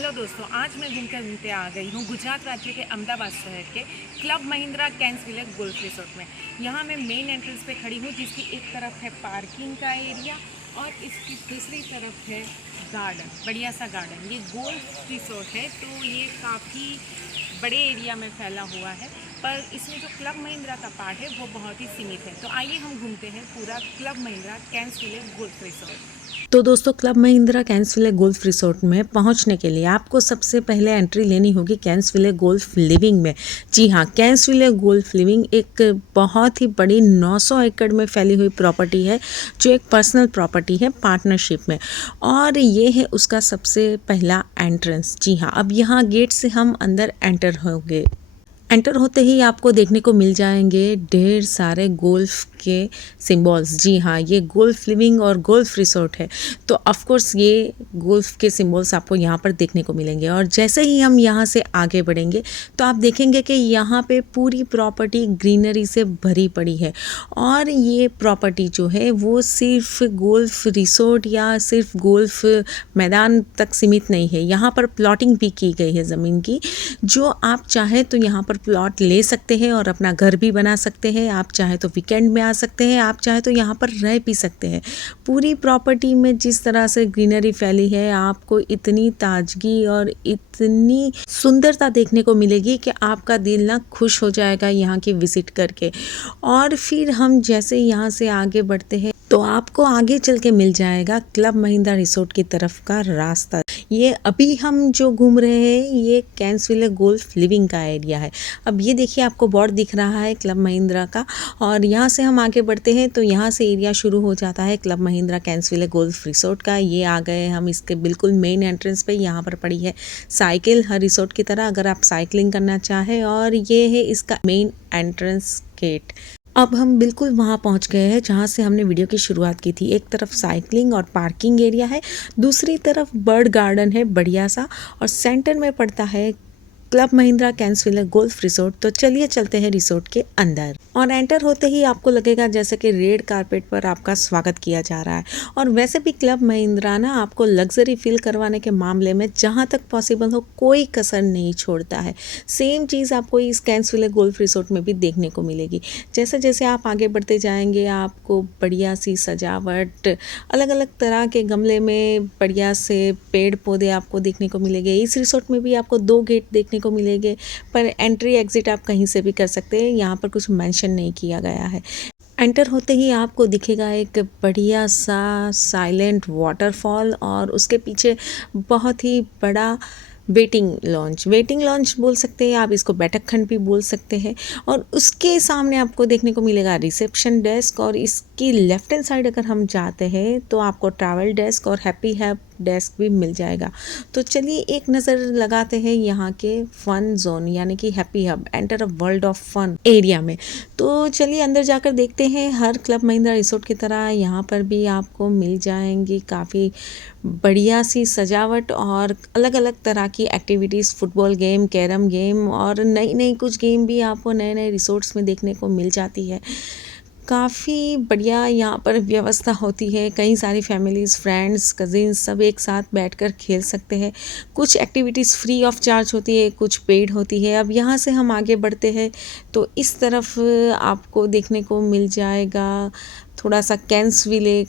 Hello दोस्तों, आज मैं घूमते घूमते आ गई हूँ गुजरात राज्य के अहमदाबाद शहर के club Mahindra Kensville golf resort में। यहाँ मैं मेन एंट्रेंस पे खड़ी हूँ, जिसकी एक तरफ है पार्किंग का एरिया और इसकी दूसरी तरफ है गार्डन, बढ़िया सा गार्डन। ये गोल्फ रिसोर्ट है तो ये काफ़ी बड़े एरिया में फैला हुआ है, पर इसमें जो क्लब महिंद्रा का पार्ट है वो बहुत ही सीमित है। तो आइए हम घूमते हैं पूरा club Mahindra Kensville golf resort. तो दोस्तों, club Mahindra Kensville golf resort में पहुंचने के लिए आपको सबसे पहले एंट्री लेनी होगी कैंसविले गोल्फ लिविंग में। जी हाँ, कैंसविले गोल्फ लिविंग एक बहुत ही बड़ी 900 एकड़ में फैली हुई प्रॉपर्टी है, जो एक पर्सनल प्रॉपर्टी है पार्टनरशिप में, और ये है उसका सबसे पहला एंट्रेंस। जी हाँ, अब यहाँ गेट से हम अंदर एंटर होंगे। एंटर होते ही आपको देखने को मिल जाएंगे ढेर सारे गोल्फ के सिंबल्स। जी हाँ, ये गोल्फ लिविंग और गोल्फ रिसोर्ट है, तो ऑफ कोर्स ये गोल्फ के सिंबल्स आपको यहाँ पर देखने को मिलेंगे। और जैसे ही हम यहाँ से आगे बढ़ेंगे तो आप देखेंगे कि यहाँ पे पूरी प्रॉपर्टी ग्रीनरी से भरी पड़ी है। और ये प्रॉपर्टी जो है वो सिर्फ गोल्फ रिसोर्ट या सिर्फ गोल्फ मैदान तक सीमित नहीं है। यहाँ पर प्लॉटिंग भी की गई है ज़मीन की, जो आप चाहे तो यहाँ पर प्लॉट ले सकते हैं और अपना घर भी बना सकते हैं। आप चाहे तो वीकेंड में आ सकते हैं, आप चाहे तो यहाँ पर रह भी सकते हैं। पूरी प्रॉपर्टी में जिस तरह से ग्रीनरी फैली है, आपको इतनी ताजगी और इतनी सुंदरता देखने को मिलेगी कि आपका दिल ना खुश हो जाएगा यहाँ की विजिट करके। और फिर हम जैसे यहाँ से आगे बढ़ते हैं तो आपको आगे चल के मिल जाएगा क्लब महिंद्रा रिसोर्ट की तरफ का रास्ता। ये अभी हम जो घूम रहे हैं ये कैंसविले गोल्फ लिविंग का एरिया है। अब ये देखिए, आपको बोर्ड दिख रहा है क्लब महिंद्रा का, और यहाँ से हम आगे बढ़ते हैं तो यहाँ से एरिया शुरू हो जाता है club Mahindra Kensville golf resort का। ये आ गए हम इसके बिल्कुल मेन एंट्रेंस पे। यहाँ पर पड़ी है साइकिल, हर रिसोर्ट की तरह, अगर आप साइकिलिंग करना चाहें। और ये है इसका मेन एंट्रेंस गेट। अब हम बिल्कुल वहाँ पहुँच गए हैं जहाँ से हमने वीडियो की शुरुआत की थी। एक तरफ साइकिलिंग और पार्किंग एरिया है, दूसरी तरफ बर्ड गार्डन है बढ़िया सा, और सेंटर में पड़ता है club Mahindra Kensville golf resort. तो चलिए चलते हैं रिसोर्ट के अंदर। और एंटर होते ही आपको लगेगा जैसे कि रेड कारपेट पर आपका स्वागत किया जा रहा है। और वैसे भी क्लब महिंद्रा ना आपको लग्जरी फील करवाने के मामले में जहाँ तक पॉसिबल हो कोई कसर नहीं छोड़ता है। सेम चीज़ आपको इस कैंसविले गोल्फ रिसोर्ट में भी देखने को मिलेगी। जैसे जैसे आप आगे बढ़ते जाएंगे आपको बढ़िया सी सजावट, अलग अलग तरह के गमले में बढ़िया से पेड़ पौधे आपको देखने को मिलेंगे। इस रिसोर्ट में भी आपको 2 गेट देखने को मिलेंगे, पर एंट्री एग्जिट आप कहीं से भी कर सकते हैं। यहाँ पर कुछ मेंशन नहीं किया गया है। एंटर होते ही आपको दिखेगा एक बढ़िया सा साइलेंट वाटरफॉल, और उसके पीछे बहुत ही बड़ा वेटिंग लॉन्च बोल सकते हैं आप इसको, बैठक खंड भी बोल सकते हैं। और उसके सामने आपको देखने को मिलेगा रिसेप्शन डेस्क, और इसकी लेफ्ट हैंड साइड अगर हम जाते हैं तो आपको ट्रैवल डेस्क और हैप्पी हैप डेस्क भी मिल जाएगा। तो चलिए एक नज़र लगाते हैं यहाँ के फन जोन यानी कि happy hub, enter a world of fun area में। तो चलिए अंदर जाकर देखते हैं। हर क्लब महिंद्रा रिसोर्ट की तरह यहाँ पर भी आपको मिल जाएंगी काफ़ी बढ़िया सी सजावट और अलग अलग तरह की activities, football game, carrom game, और नई नई कुछ गेम भी आपको नए नए रिसोर्ट्स में देखने को मिल जाती है। काफ़ी बढ़िया यहाँ पर व्यवस्था होती है। कई सारी फैमिलीज़, फ्रेंड्स, कज़िन्स सब एक साथ बैठकर खेल सकते हैं। कुछ एक्टिविटीज़ फ्री ऑफ चार्ज होती है, कुछ पेड होती है। अब यहाँ से हम आगे बढ़ते हैं तो इस तरफ आपको देखने को मिल जाएगा थोड़ा सा कैंसविले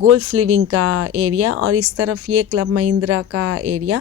गोल्फ लिविंग का एरिया, और इस तरफ ये क्लब महिंद्रा का एरिया।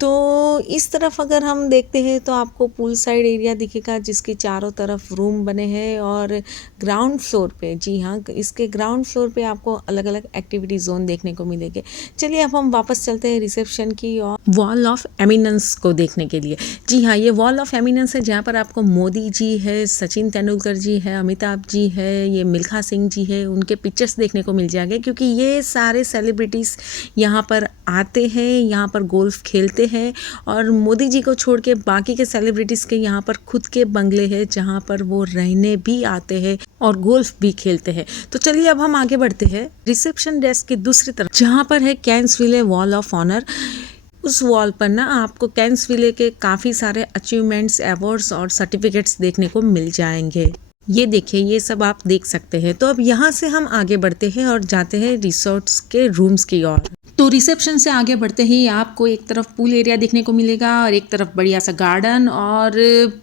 तो इस तरफ अगर हम देखते हैं तो आपको पूल साइड एरिया दिखेगा, जिसके चारों तरफ रूम बने हैं। और ग्राउंड फ्लोर पे, जी हाँ, इसके ग्राउंड फ्लोर पे आपको अलग अलग एक्टिविटी जोन देखने को मिलेंगे। चलिए अब हम वापस चलते हैं रिसेप्शन की और वॉल ऑफ एमिनेंस को देखने के लिए। जी हाँ, ये वॉल ऑफ एमिनेंस है जहाँ पर आपको मोदी जी है, सचिन तेंदुलकर जी है, अमिताभ जी है, ये मिल्खा सिंह जी है, उनके पिक्चर्स देखने को मिल जाएंगे, क्योंकि ये सारे सेलिब्रिटीज़ यहाँ पर आते हैं, यहाँ पर गोल्फ खेलते हैं। और मोदी जी को छोड़ के बाकी के सेलिब्रिटीज़ के यहाँ पर खुद के बंगले हैं जहाँ पर वो रहने भी आते हैं और गोल्फ भी खेलते हैं। तो चलिए अब हम आगे बढ़ते हैं रिसेप्शन डेस्क की दूसरी तरफ, जहाँ पर है कैंसविले वॉल ऑफ ऑनर। उस वॉल पर ना आपको कैंसविले के काफ़ी सारे अचीवमेंट्स, अवार्ड्स और सर्टिफिकेट्स देखने को मिल जाएंगे। ये देखिए, ये सब आप देख सकते हैं। तो अब यहाँ से हम आगे बढ़ते हैं और जाते हैं रिसॉर्ट्स के रूम्स की ओर। तो रिसेप्शन से आगे बढ़ते ही आपको एक तरफ पूल एरिया देखने को मिलेगा और एक तरफ बढ़िया सा गार्डन, और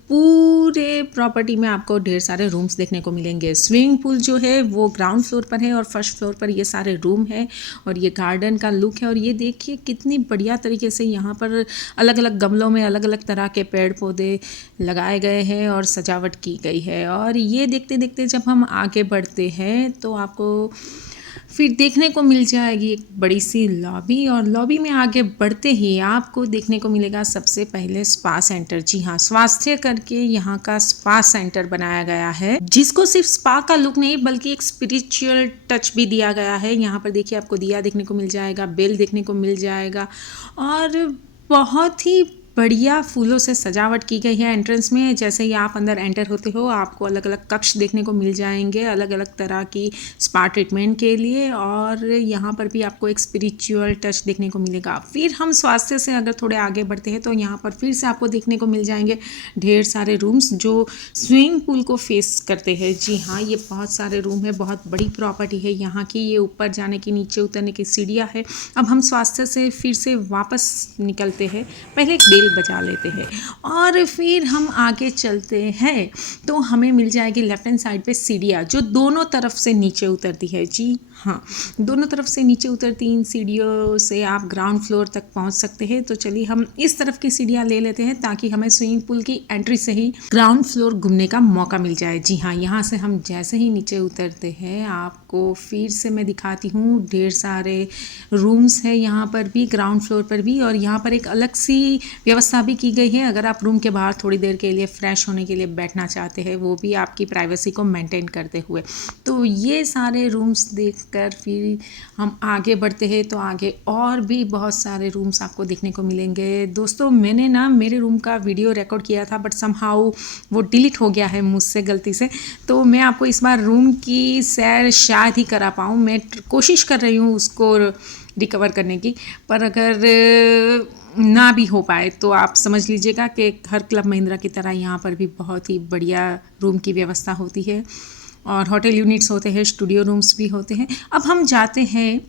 पूरे प्रॉपर्टी में आपको ढेर सारे रूम्स देखने को मिलेंगे। स्विमिंग पूल जो है वो ग्राउंड फ्लोर पर है और फर्स्ट फ्लोर पर ये सारे रूम है, और ये गार्डन का लुक है। और ये देखिए कितनी बढ़िया तरीके से यहाँ पर अलग अलग गमलों में अलग अलग तरह के पेड़ पौधे लगाए गए हैं और सजावट की गई है। और ये देखते देखते जब हम आगे बढ़ते हैं तो आपको फिर देखने को मिल जाएगी एक बड़ी सी लॉबी, और लॉबी में आगे बढ़ते ही आपको देखने को मिलेगा सबसे पहले स्पा सेंटर। जी हाँ, स्वास्थ्य करके यहाँ का स्पा सेंटर बनाया गया है, जिसको सिर्फ स्पा का लुक नहीं बल्कि एक स्पिरिचुअल टच भी दिया गया है। यहाँ पर देखिए आपको दिया देखने को मिल जाएगा, बेल देखने को मिल जाएगा, और बहुत ही बढ़िया फूलों से सजावट की गई है। एंट्रेंस में जैसे ही आप अंदर एंटर होते हो आपको अलग अलग कक्ष देखने को मिल जाएंगे अलग अलग तरह की स्पा ट्रीटमेंट के लिए, और यहाँ पर भी आपको एक स्पिरिचुअल टच देखने को मिलेगा। फिर हम स्वास्थ्य से अगर थोड़े आगे बढ़ते हैं तो यहाँ पर फिर से आपको देखने को मिल जाएंगे ढेर सारे रूम्स जो स्विमिंग पूल को फेस करते हैं। जी हाँ, ये बहुत सारे रूम है, बहुत बड़ी प्रॉपर्टी है यहाँ की। ये ऊपर जाने की नीचे उतरने की सीढ़ियाँ है। अब हम स्वास्थ्य से फिर से वापस निकलते हैं, पहले एक बेल बजा लेते हैं और फिर हम आगे चलते हैं तो हमें मिल जाएगी लेफ्ट हैंड साइड पे सीढ़ियाँ जो दोनों तरफ से नीचे उतरती है। जी हाँ, दोनों तरफ से नीचे उतरती इन सीढ़ियों से आप ग्राउंड फ्लोर तक पहुंच सकते हैं। तो चलिए हम इस तरफ की सीढ़ियाँ ले लेते हैं ताकि हमें स्विमिंग पूल की एंट्री से ही ग्राउंड फ्लोर घूमने का मौका मिल जाए। जी हाँ, यहाँ से हम जैसे ही नीचे उतरते हैं आपको फिर से मैं दिखाती हूँ ढेर सारे रूम्स है यहाँ पर भी, ग्राउंड फ्लोर पर भी, और यहाँ पर एक अलग सी व्यवस्था भी की गई है। अगर आप रूम के बाहर थोड़ी देर के लिए फ्रेश होने के लिए बैठना चाहते हैं, वो भी आपकी प्राइवेसी को मेंटेन करते हुए। तो ये सारे रूम्स देखकर फिर हम आगे बढ़ते हैं तो आगे और भी बहुत सारे रूम्स आपको देखने को मिलेंगे। दोस्तों, मैंने ना मेरे रूम का वीडियो रिकॉर्ड किया था बट समहाउ वो डिलीट हो गया है मुझसे गलती से, तो मैं आपको इस बार रूम की सैर शायद ही करा पाऊँ। मैं कोशिश कर रही हूँ उसको रिकवर करने की, पर अगर ना भी हो पाए तो आप समझ लीजिएगा कि हर क्लब महिंद्रा की तरह यहाँ पर भी बहुत ही बढ़िया रूम की व्यवस्था होती है और होटल यूनिट्स होते हैं, स्टूडियो रूम्स भी होते हैं। अब हम जाते हैं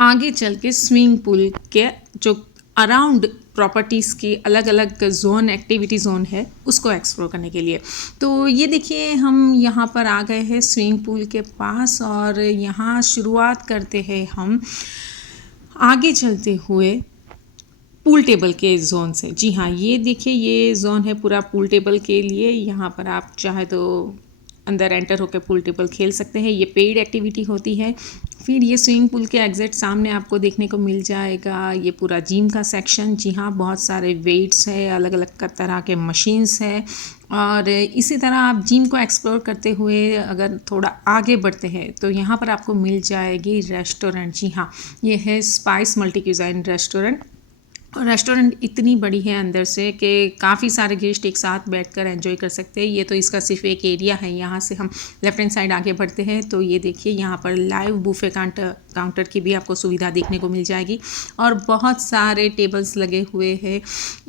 आगे चल के स्विमिंग पूल के जो अराउंड प्रॉपर्टीज़ की अलग अलग जोन, एक्टिविटी जोन है, उसको एक्सप्लोर करने के लिए। तो ये देखिए हम यहाँ पर आ गए हैं स्विमिंग पूल के पास, और यहाँ शुरुआत करते हैं हम आगे चलते हुए पूल टेबल के जोन से। जी हाँ, ये देखिए ये जोन है पूरा पूल टेबल के लिए। यहाँ पर आप चाहे तो अंदर एंटर होकर पूल टेबल खेल सकते हैं, ये पेड एक्टिविटी होती है। फिर ये स्विमिंग पूल के एग्जैक्ट सामने आपको देखने को मिल जाएगा ये पूरा जिम का सेक्शन। जी हाँ, बहुत सारे वेट्स है, अलग अलग तरह के मशीन्स है, और इसी तरह आप जिम को एक्सप्लोर करते हुए अगर थोड़ा आगे बढ़ते हैं तो यहाँ पर आपको मिल जाएगी रेस्टोरेंट। जी हाँ, ये है स्पाइस मल्टी क्यूजाइन रेस्टोरेंट, और रेस्टोरेंट इतनी बड़ी है अंदर से कि काफ़ी सारे गेस्ट एक साथ बैठकर एंजॉय कर सकते हैं। ये तो इसका सिर्फ एक एरिया है। यहाँ से हम लेफ्ट हैंड साइड आगे बढ़ते हैं तो ये देखिए यहाँ पर लाइव बुफे काउंटर की भी आपको सुविधा देखने को मिल जाएगी, और बहुत सारे टेबल्स लगे हुए हैं।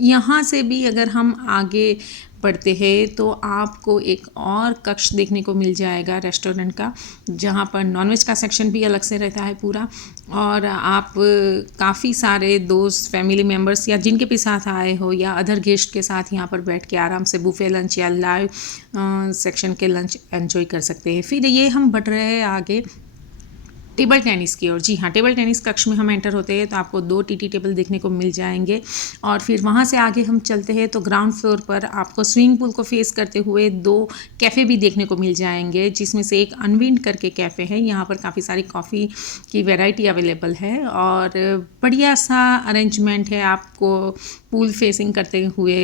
यहाँ से भी अगर हम आगे बढ़ते हैं तो आपको एक और कक्ष देखने को मिल जाएगा रेस्टोरेंट का, जहाँ पर नॉनवेज का सेक्शन भी अलग से रहता है पूरा, और आप काफ़ी सारे दोस्त, फैमिली मेम्बर्स या जिनके भी साथ आए हो या अदर गेस्ट के साथ यहाँ पर बैठ के आराम से बुफे लंच या लाइव सेक्शन के लंच एंजॉय कर सकते हैं। फिर ये हम बढ़ रहे हैं आगे टेबल टेनिस की ओर। जी हाँ, टेबल टेनिस कक्ष में हम एंटर होते हैं तो आपको 2 टीटी टेबल देखने को मिल जाएंगे, और फिर वहाँ से आगे हम चलते हैं तो ग्राउंड फ्लोर पर आपको स्विमिंग पूल को फेस करते हुए 2 कैफ़े भी देखने को मिल जाएंगे, जिसमें से एक अनविंड करके कैफ़े है। यहाँ पर काफ़ी सारी कॉफ़ी की वैरायटी अवेलेबल है और बढ़िया सा अरेंजमेंट है आपको पूल फेसिंग करते हुए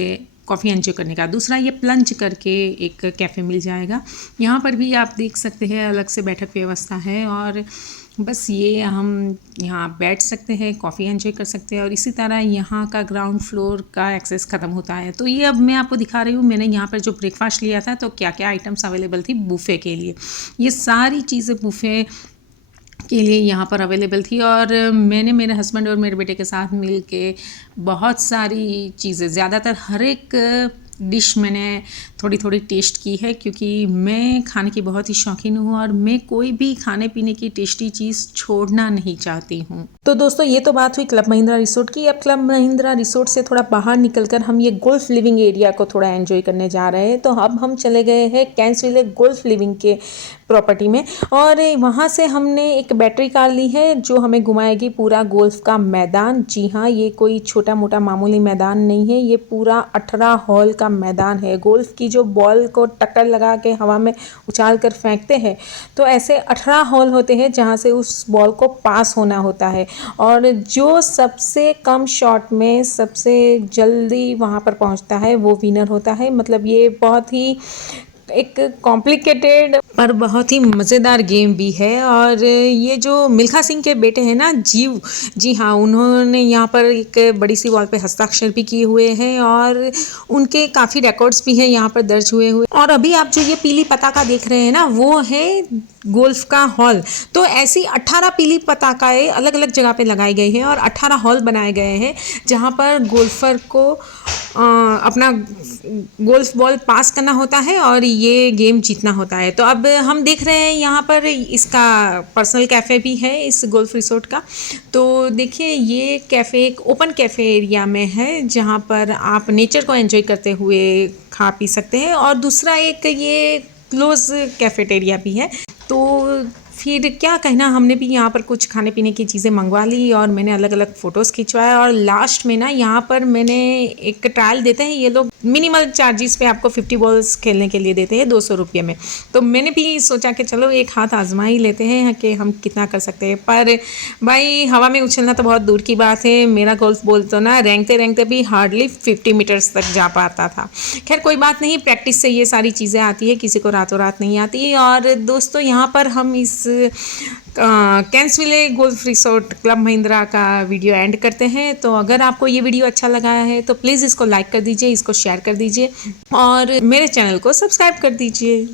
कॉफ़ी एंजॉय करने का। दूसरा ये प्लंज करके एक कैफ़े मिल जाएगा, यहाँ पर भी आप देख सकते हैं अलग से बैठक व्यवस्था है, और बस ये हम यहाँ बैठ सकते हैं, कॉफ़ी एंजॉय कर सकते हैं, और इसी तरह यहाँ का ग्राउंड फ्लोर का एक्सेस ख़त्म होता है। तो ये अब मैं आपको दिखा रही हूँ, मैंने यहाँ पर जो ब्रेकफास्ट लिया था तो क्या क्या आइटम्स अवेलेबल थी बुफ़े के लिए। ये सारी चीज़ें बुफ़े के लिए यहाँ पर अवेलेबल थी, और मैंने मेरे हस्बैंड और मेरे बेटे के साथ मिल के बहुत सारी चीज़ें, ज़्यादातर हर एक डिश मैंने थोड़ी थोड़ी टेस्ट की है, क्योंकि मैं खाने की बहुत ही शौकीन हूँ और मैं कोई भी खाने पीने की टेस्टी चीज़ छोड़ना नहीं चाहती हूँ। तो दोस्तों ये तो बात हुई क्लब महिंद्रा रिसोर्ट की। अब क्लब महिंद्रा रिसोर्ट से थोड़ा बाहर निकलकर हम ये गोल्फ लिविंग एरिया को थोड़ा एंजॉय करने जा रहे हैं। तो अब हम चले गए हैं कैंसविले गोल्फ लिविंग के प्रॉपर्टी में, और वहाँ से हमने एक बैटरी कार ली है जो हमें घुमाएगी पूरा गोल्फ का मैदान। जी हाँ, ये कोई छोटा मोटा मामूली मैदान नहीं है, ये पूरा 18 हॉल का मैदान है। गोल्फ की जो बॉल को टक्कर लगा के हवा में उछाल कर फेंकते हैं, तो ऐसे 18 हॉल होते हैं जहाँ से उस बॉल को पास होना होता है, और जो सबसे कम शॉट में सबसे जल्दी वहाँ पर पहुँचता है वो विनर होता है। मतलब ये बहुत ही एक कॉम्प्लिकेटेड पर बहुत ही मज़ेदार गेम भी है। और ये जो मिल्खा सिंह के बेटे हैं ना, जीव, जी हाँ, उन्होंने यहाँ पर एक बड़ी सी वॉल पे हस्ताक्षर भी किए हुए हैं, और उनके काफ़ी रिकॉर्ड्स भी हैं यहाँ पर दर्ज हुए। और अभी आप जो ये पीली पताका देख रहे हैं ना, वो है गोल्फ का हॉल। तो ऐसी 18 पीली पताकाएँ अलग अलग जगह पे लगाई गई हैं और 18 हॉल बनाए गए हैं जहाँ पर गोल्फर को अपना गोल्फ बॉल पास करना होता है और ये गेम जीतना होता है। तो अब हम देख रहे हैं यहाँ पर इसका पर्सनल कैफ़े भी है इस गोल्फ रिसोर्ट का। तो देखिए, ये कैफ़े एक ओपन कैफ़े एरिया में है जहाँ पर आप नेचर को एंजॉय करते हुए खा पी सकते हैं, और दूसरा एक ये क्लोज कैफेटेरिया भी है। तो फिर क्या कहना, हमने भी यहाँ पर कुछ खाने पीने की चीज़ें मंगवा ली और मैंने अलग अलग फ़ोटोज़ खिंचवाया, और लास्ट में ना यहाँ पर मैंने एक ट्रायल देते हैं ये लोग, मिनिमल चार्जेस पे आपको 50 बॉल्स खेलने के लिए देते हैं 200 रुपये में। तो मैंने भी सोचा कि चलो एक हाथ आजमा ही लेते हैं कि हम कितना कर सकते हैं। पर भाई हवा में उछलना तो बहुत दूर की बात है, मेरा गोल्फ बॉल तो ना रेंगते रेंगते भी हार्डली 50 मीटर्स तक जा पाता था। खैर कोई बात नहीं, प्रैक्टिस से ये सारी चीज़ें आती है, किसी को रातों रात नहीं आती। और दोस्तों यहाँ पर हम इस कैंसविले गोल्फ रिसोर्ट क्लब महिंद्रा का वीडियो एंड करते हैं। तो अगर आपको ये वीडियो अच्छा लगा है तो प्लीज़ इसको लाइक कर दीजिए, इसको शेयर कर दीजिए और मेरे चैनल को सब्सक्राइब कर दीजिए।